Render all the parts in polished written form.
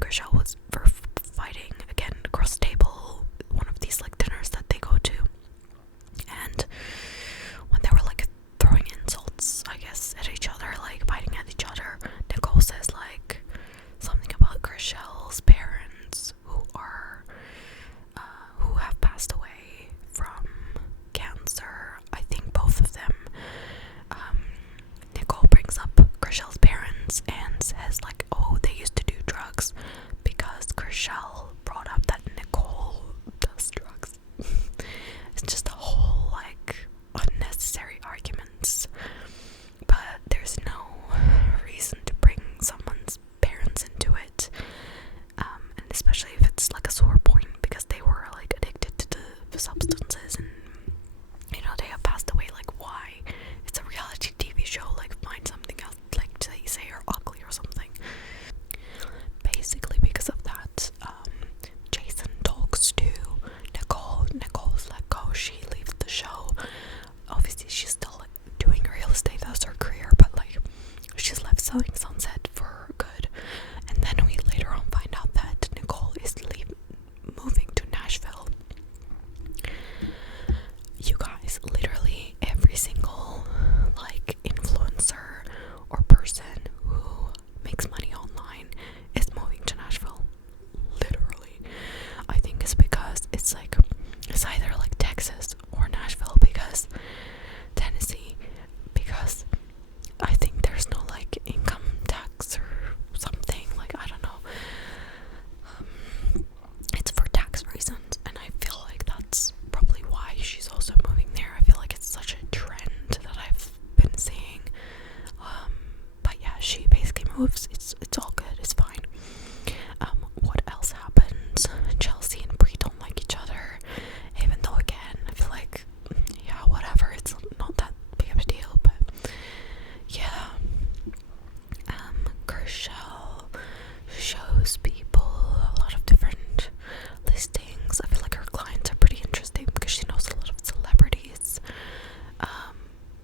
Chriselle was fighting again across the table, one of these like dinners that they go to, and when they were like throwing insults, I guess, at each other, like biting at each other, Nicole says like something about Chriselle's parents who have passed away from cancer. I think both of them. Nicole brings up Chriselle's parents and says like, oh, they used to do drugs, because Chriselle brought up that Nicole does drugs. It's just a whole like unnecessary arguments, but there's no reason to bring someone's parents into it, and especially if it's like a sore point because they were like addicted to the substances and they have passed away. Like, why? It's a reality TV show, like find something else like to say are ugly or something. Basically because of that, Jason talks to Nicole's let go, she leaves the show. Obviously she's still like doing real estate as her career, but like she's left Selling Sunset for good. And then we later on find out that Nicole is moving to Nashville. You guys, literally every single like influencer or person who makes money online is moving to Nashville. Literally. I think it's because it's either like Texas or Nashville, because Tennessee, because I think there's no like income tax or something, like I don't know. It's for tax reasons, and I feel like that's probably why she's also moving there. I feel like it's such a trend that I've been seeing. But yeah, she basically moves. It's all good. It's fine. What else happens? Chelsea and Brie don't like each other, even though again I feel like whatever. It's not that big of a deal, but yeah. Chriselle shows people a lot of different listings. I feel like her clients are pretty interesting because she knows a lot of celebrities.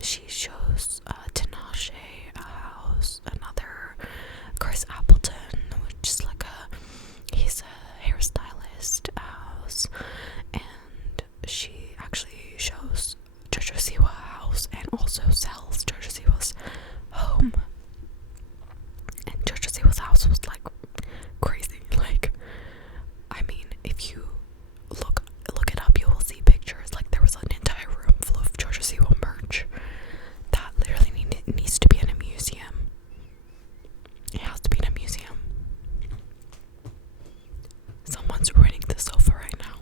She shows Tinashe a house, another Chris Appleton, which is like he's a hairstylist house, and she actually shows Jojo Siwa a house and also sells Jojo Siwa's home. And Jojo Siwa's house was like crazy. Like, I mean, if you look it up, you will see pictures. Like, there was an entire room full of Jojo Siwa merch that literally needs to be in a museum. It has to be in a museum. Someone's ruining the sofa right now.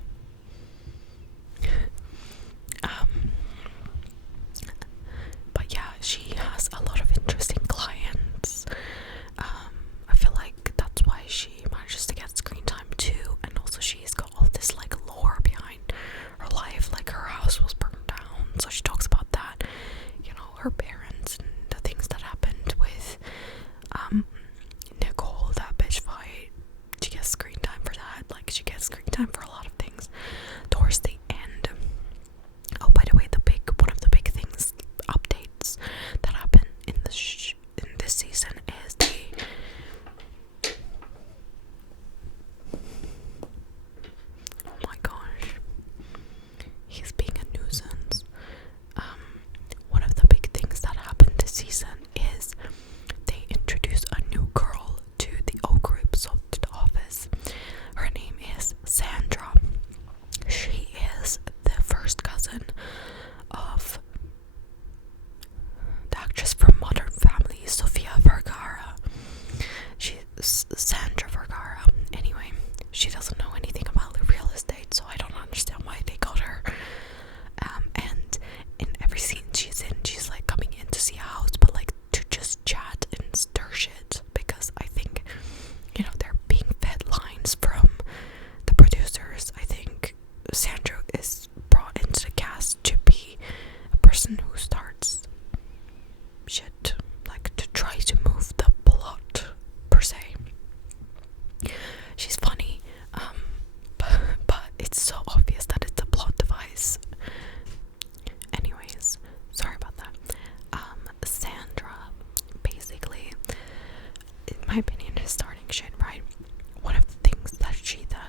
But yeah, she has a lot of interesting clients. I feel like that's why she manages to get screen time too, and also she's got all this like lore behind her life. Like, her house was burned down, so she talks about that, her parents and the things that happened with Nicole, that bitch fight. She gets screen time for that. Like, she gets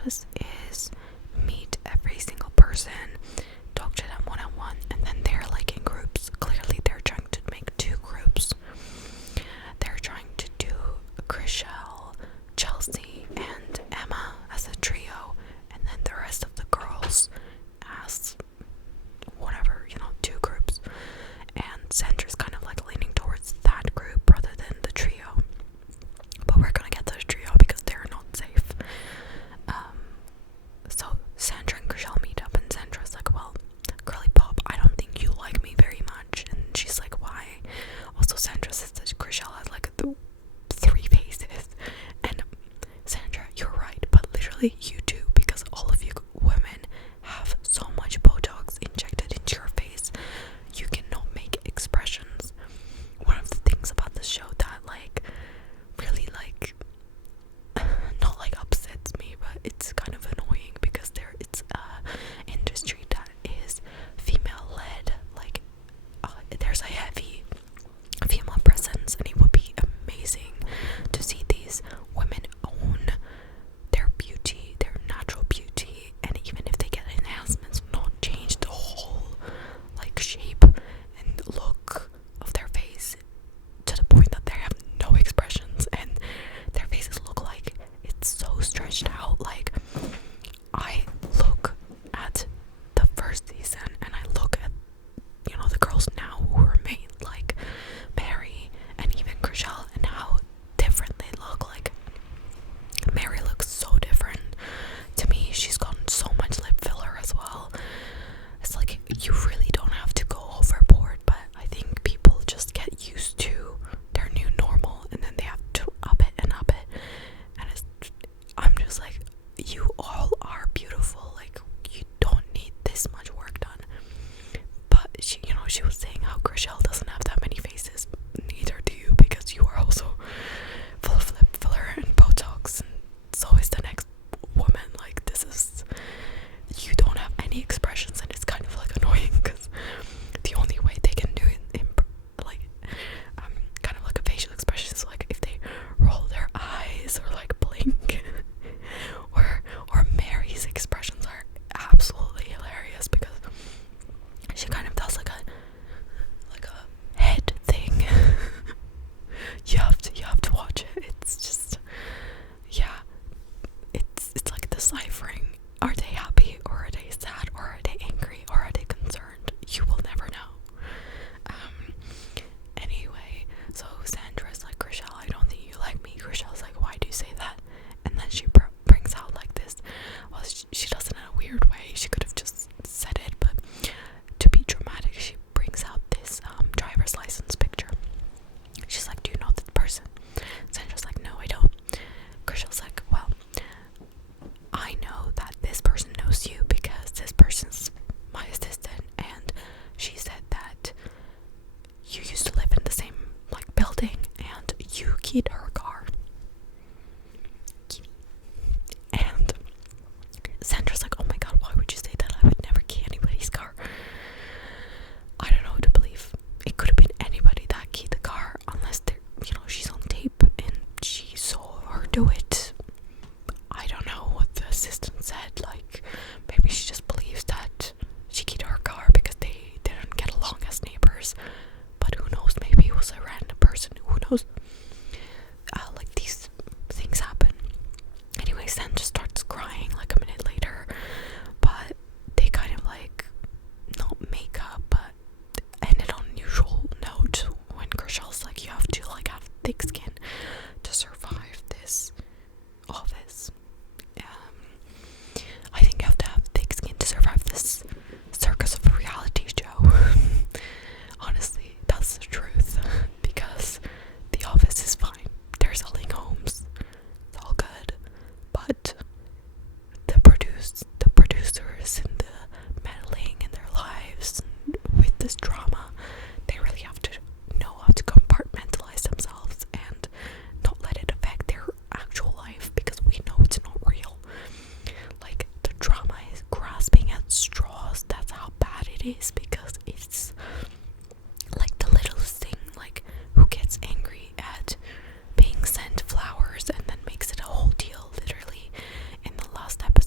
does is meet every single person, talk to them one-on-one, and then they're like in groups. Clearly they're trying to make 2 groups. They're trying to do Chriselle, Chelsea, and Emma as a trio, and then the rest of the girls as whatever, 2 groups. And Sandra's kind of like leaning towards that group rather than the trio. But we're gonna get to the trio because they're not safe. So Sandra and Chriselle meet up, and Sandra's like, well, girly pop, I don't think you like me very much. And she's like, why? Also, Sandra says that Chriselle has like 3 faces. And Sandra, you're right, but literally you do, because all of you women have so much Botox injected into your face, you cannot make expressions. One of the things about the show that like really like not like upsets me, but it's kind of annoying because it's a industry that is female led. Like there's a heavy female presence, and it would be amazing to see these women own their beauty, their natural beauty, and even if they get enhancements, not change the whole like shape and look of their face to the point that they have no expressions and their faces look like it's so stretched out. Like I look at the first season and I look at the girls now who remain, like Mary and even Chriselle, and how different they look. Like Mary looks so different to me. She's gotten so much lip filler as well. It's like you really don't have to go overboard, but I think people just get used to their new normal and then they have to up it and up it. And I'm just like, you all are beautiful. Like you don't need this much work done. But she was saying how Chriselle doesn't have that many faces. Neither do you, because you are also full of lip filler and Botox, and so is the next woman. Like you don't have any expressions, and it's kind of like annoying because the only way they can do it kind of like a facial expression is like if they roll their eyes or like blink. or Mary's expressions are absolutely hilarious because she kind of does like a head thing. you have to watch it. It's just, yeah, it's like deciphering, are they happy or are they sad or are they angry or are they concerned? You will never know. Anyway, so Sandra's like, Chriselle, I don't think you like me. Chriselle's like, why do you say that? And then she brings out like this, well, she does it in a weird way. She could have just said it, but to be dramatic, she brings out this driver's license picture. She's like, do you know this person? Sandra's like, no, I don't. Chriselle's like, well, I know that this person knows you because this person's my assistant, and she said that you used to live in the same like building and you keyed her car. And Sandra's like, oh my god, why would you say that? I would never key anybody's car. I don't know who to believe. It could have been anybody that keyed the car, unless they're, she's on tape and she saw her do it. I don't know what the assistant said. Like, maybe she just believes that she keyed her car because they didn't get along as neighbors. But who knows? Maybe it was a random person. Who knows? Like, these things happen. Anyway, Sandra starts crying like a minute later, but they kind of like not make up, but ended on a usual note when Chriselle's like, you have to like have thick skin to survive this office. I think you have to have thick skin to survive this circus of a reality show. Honestly, that's the truth, because the office is fine. They're selling homes. It's all good. But the producers and the meddling in their lives with this drama, they really have to know how to compartmentalize themselves and not let it affect their actual life, because we know it's not real. Like, the drama is grasping at straws. That's how bad it is, because it's like the littlest thing. Like, who gets angry at being sent flowers and then makes it a whole deal? Literally, in the last episode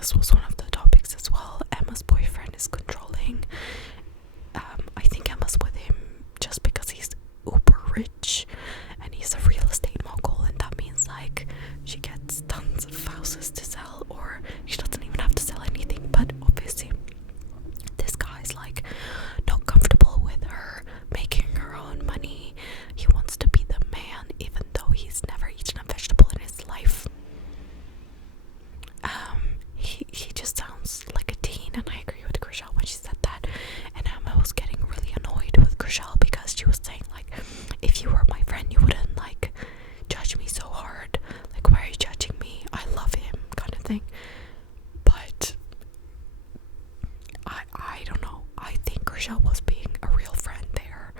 this was one of the topics as well. Emma's boyfriend is controlling. I think Emma's with him just because he's uber rich and he's a real estate mogul, and that means like she gets tons of houses to sell, or she doesn't even have to sell anything. But obviously this guy's like not comfortable with her making her own money. He wants to be the man even though he's never eaten a vegetable in his life. He just sounds like a teen, and I agree with Chriselle when she said that. And Emma was getting really annoyed with Chriselle because she was saying like, if you were my friend you wouldn't like judge me so hard, like why are you judging me, I love him, kind of thing. But I don't know, I think Chriselle was being a real friend there,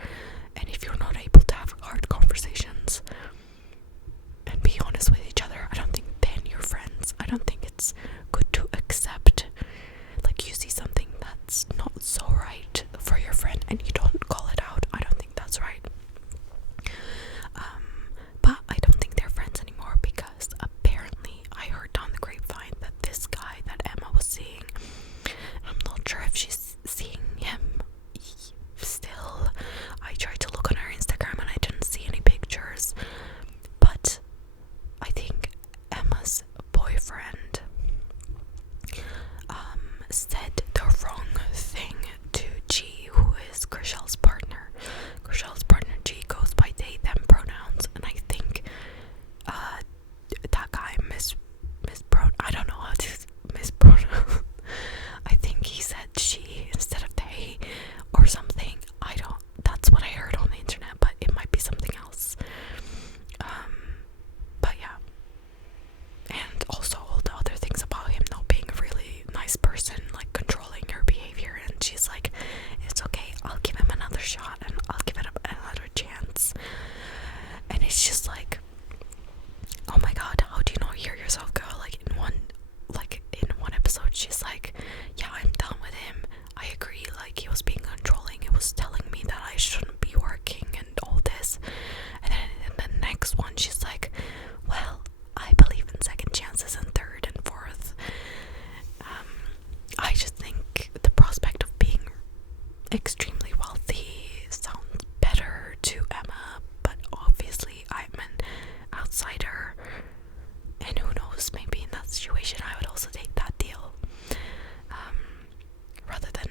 and if you're not able to have hard conversations and be honest with each other, I don't think then you're friends. I don't think it's good to accept, like, you see something that's not so right for your friend and you don't call it out. I don't think that's right. But I don't think they're friends anymore because apparently I heard down the grapevine that this guy that Emma was seeing, I'm not sure if she's seeing him still. I tried to look on her Instagram and I didn't see any pictures, but I think Emma's boyfriend said the wrong thing to G, who is Chriselle's partner. Chriselle's partner G goes by they them pronouns, and I think that guy I don't know how to mispronounce. I think he said she instead of they or something. That's what I heard on the internet, but it might be something else. But yeah. And also all the other things about him not being a really nice person, like controlling her behavior, and she's like, it's okay, I'll give him another shot and I'll give it another chance. And it's just like, oh my god, how do you not hear yourself go? Like in one episode she's like, yeah, I'm done with him, I agree, like he was being controlling, he was telling me that I shouldn't be working and all this. And then in the next one she's like, well, I believe in second chances and third and fourth. I just think the prospect of being extremely wealthy sounds better to Emma, but obviously I'm an outsider, and who knows, maybe in that situation I would also take that deal rather than